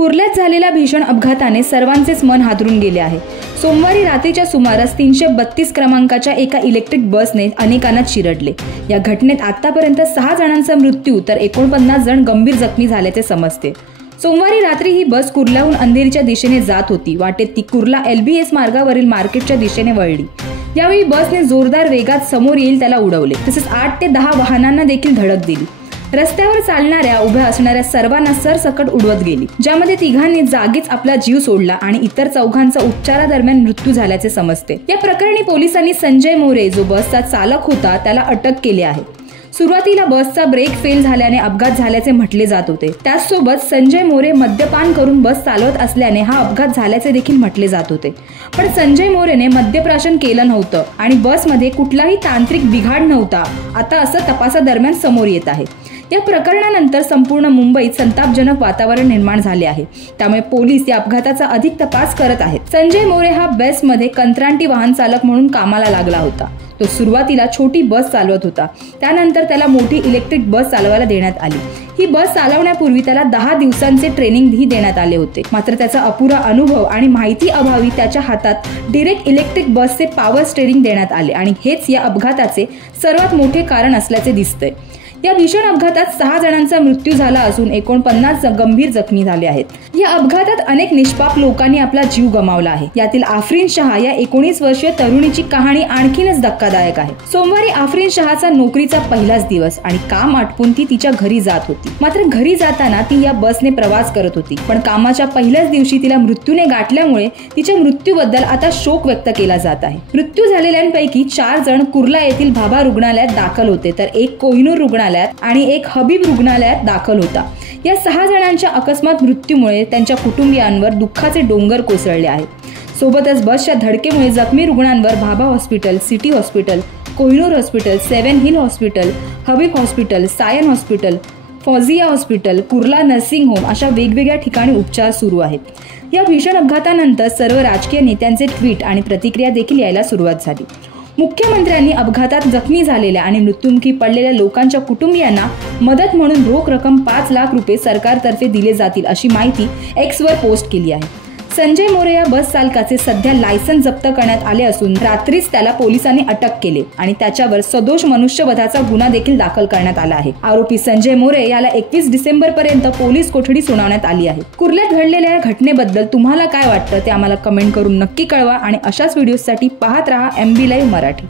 कुर्ल्यात झालेल्या भीषण अपघाताने सर्वांचेच मन हादरून गेले आहे। सोमवारी रात्रीच्या सुमारास 332 क्रमांकाच्या एका इलेक्ट्रिक बसने अनेकांना चिरडले। या घटनेत आतापर्यंत 6 जणांचा मृत्यू तर 49 जण गंभीर जखमी झाल्याचे समजते। सोमवारी रात्री ही बस कुर्ल्याहून अंधेरीच्या दिशेने जात होती। वाटेत ती कुर्ला LBS मार्गावरील मार्केटच्या दिशेने वळली। यावेळी बसने जोरदार वेगात समोर येईल त्याला उडवले, तसेच 8 ते 10 वाहनांना देखील धडक दिली। रस्त्यावर चालणाऱ्या उभ्या असणाऱ्या सर्वांना सरसकट उडवत गेली, ज्यामध्ये तिघांनी जागीच आपला जीव सोडला आणि इतर चौघांचा उपचारादरम्यान मृत्यू झाल्याचे समजते। या प्रकरणी पोलिसांनी संजय मोरे जो बसचा चालक होता त्याला अटक केली आहे। सुरुवातीला बसचा ब्रेक फेल झाल्याने अपघात झाल्याचे म्हटले जात होते। त्याचसोबत संजय मोरे मद्यपान करून बस चालवत असल्याने हा अपघात झाल्याचे देखील म्हटले जात होते। पण संजय मोरेने मद्यप्राशन केलं नव्हतं आणि बसमध्ये कुठलाही तांत्रिक बिघाड नव्हता, आता असं तपासादरम्यान समोर येत आहे। या प्रकरणानंतर संपूर्ण मुंबईत संतापजनक वातावरण निर्माण झाले आहे, त्यामुळे पोलीस या अपघाताचा अधिक तपास करत आहेत। संजय मोरे हा बेस्टमध्ये कंत्राटी वाहन चालक म्हणून कामाला लागला होता। तो सुरुवातीला छोटी बस चालवत होता, त्यानंतर त्याला मोठी इलेक्ट्रिक बस चालवायला देण्यात आली। ही बस चालवण्यापूर्वी त्याला 10 दिवसांचे ट्रेनिंगही देण्यात आले होते, मात्र त्याचा अपुरा अनुभव आणि माहिती अभावी त्याच्या हातात डायरेक्ट इलेक्ट्रिक बसचे पॉवर स्टीअरिंग देण्यात आले आणि हेच या अपघाताचे सर्वात मोठे कारण असल्याचे दिसतंय। या भीषण अपघातात 6 जणांचा मृत्यू झाला असून 49 गंभीर जखमी झाले आहेत। या अपघातात अनेक निष्पाप लोकांनी आपला जीव गमावला आहे। यातील आफरीन शहा या 19 वर्षीय तरुणीची कहाणी आणखीनच धक्कादायक आहे। सोमवारी आफरीन शहाचा नोकरीचा पहिलाच दिवस आणि काम आटपून ती तिच्या घरी जात होती। मात्र घरी जाताना ती या बसने प्रवास करत होती, पण कामाच्या पहिल्याच दिवशी तिला मृत्यूने गाठल्यामुळे तिच्या मृत्यूबद्दल आता शोक व्यक्त केला जात आहे। मृत्यू झालेल्यांपैकी 4 जण कुर्ला येथील भाभा रुग्णालयात दाखल होते, तर एक कोहिनूर रुग्णालयात आणि एक हबीब रुग्णालयात दाखल होता। या 6 जणांच्या अकस्मात मृत्यूमुळे त्यांच्या कुटुंबियांवर दुःखाचे डोंगर कोसळले आहेत। सोबतच बसच्या धडकेमुळे जखमी रुग्णांवर Bhabha hospital, city hospital, Kohinoor hospital, 7 hill hospital, Habib hospital, Sion hospital, Fauzia hospital, Kurla nursing home अशा वेगवेगळ्या ठिकाणी उपचार सुरू आहेत। या भीषण अपघातानंतर सर्व राजकीय नेत्यांचे ट्विट आणि प्रतिक्रिया देखील यायला सुरुवात झाली। मुख्यमंत्र्यांनी अपघातात जखमी झालेल्या आणि मृत्युमुखी पडलेल्या लोकांच्या कुटुंबियांना मदत म्हणून रोख रक्कम 5 लाख रुपये सरकारतर्फे दिले जातील अशी माहिती X वर पोस्ट केली आहे। संजय मोरे या बस चालकाचे सध्या लायसन्स जप्त करण्यात आले असून रात्रीच त्याला पोलिसांनी अटक केले आणि त्याच्यावर सदोष मनुष्यवधाचा गुन्हा देखील दाखल करण्यात आला आहे। आरोपी संजय मोरे याला 21 डिसेंबर पर्यंत पोलीस कोठडी सुनावण्यात आली आहे। कुर्ल्यात घडलेल्या या घटनेबद्दल तुम्हाला काय वाटतं ते आम्हाला कमेंट करून नक्की कळवा आणि अशाच व्हिडिओसाठी पाहत रहा MB लाईव्ह मराठी।